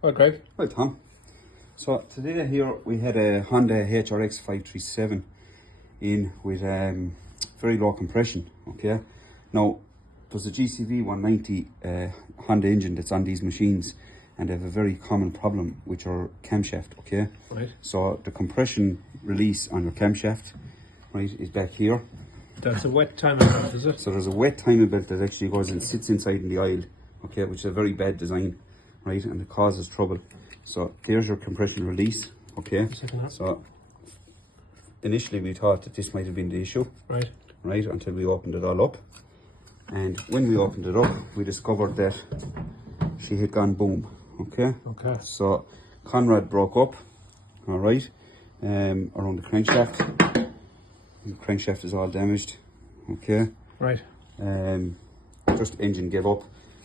Hi, Greg. Hi Tom. So today here we had a Honda HRX 537 in with very low compression. Okay, now there's a gcv190 Honda engine that's on these machines, and they have a very common problem which are camshaft. Okay, Right. so the compression release on your camshaft, right, is back here. That's a wet timing belt, is it? So there's a wet timing belt that actually goes and sits inside in the aisle. Okay, which is a very bad design, right, and it causes trouble. So there's your compression release. Okay, so initially we thought that this might have been the issue, right, until we opened it all up, and when we opened it up we discovered that she had gone boom. Okay, so conrod broke up, all right, around the crankshaft. The crankshaft is all damaged. Okay, right, just engine gave up.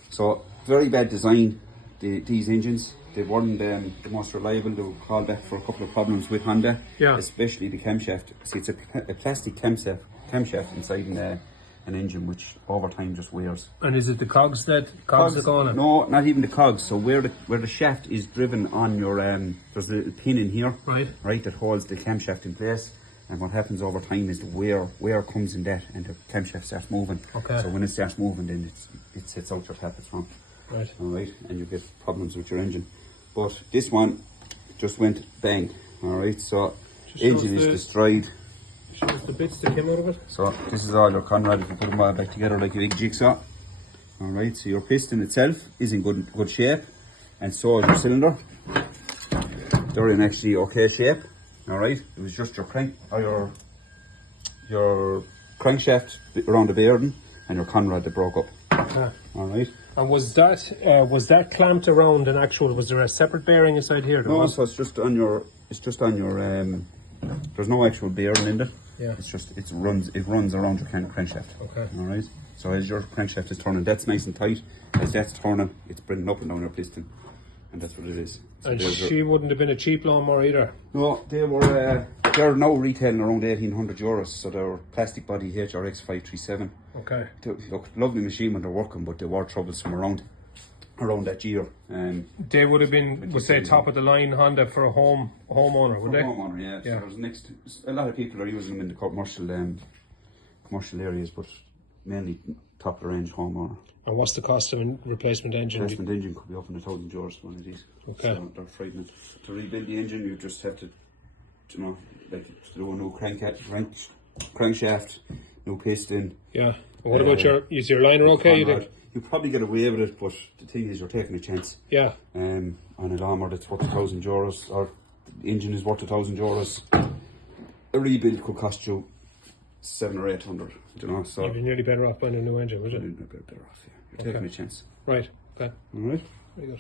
So very bad design. These engines, they weren't the most reliable. They were called back for a couple of problems with Honda, especially the camshaft. See, it's a plastic camshaft inside an engine, which over time just wears. And is it the cogs that are going on? No, not even the cogs. So where the shaft is driven on your there's a little pin in here, right, that holds the camshaft in place. And what happens over time is the wear comes in that, and the camshaft starts moving. Okay. So when it starts moving, then it sets out your tappets wrong. Right. All right, and you get problems with your engine. But this one just went bang. All right, so engine is destroyed. Shows the bits that came out of it. So this is all your conrod. If you put them all back together like a big jigsaw. All right, so your piston itself is in good shape, and so is your cylinder. They're in actually okay shape. All right, it was just your your crankshaft around the bearing and your conrod that broke up. All right. And was that clamped around an actual? Was there a separate bearing inside here? No, so it's just on your. There's no actual bearing in it. Yeah. It runs around your crankshaft. Okay. All right. So as your crankshaft is turning, that's nice and tight. As that's turning, it's bringing up and down your piston, and that's what it is. So and she wouldn't have been a cheap lawnmower either. No, they were. They're now retailing around €1,800. So they're plastic body HRX 537. Okay. They look lovely machine when they're working, but they were troublesome around that year. They would have been, would say, top of the line Honda for a homeowner, would they? Homeowner, yeah. So there's a lot of people are using them in the commercial areas, but mainly top of the range homeowner. And what's the cost of a replacement engine? Replacement engine could be up in €1,000 for one of these. Okay. So they're frightening. To rebuild the engine, you just have to, like to do a new crankshaft, new piston. Yeah. And what about is your liner okay? You probably get away with it, but the thing is, you're taking a chance. Yeah. On a lawnmower that's worth €1,000, or the engine is worth €1,000. A rebuild could cost you 700 or 800. So you'd be nearly better off buying a new engine, would you? Better off, yeah. You're taking a chance. Right. Okay. All right. Very good.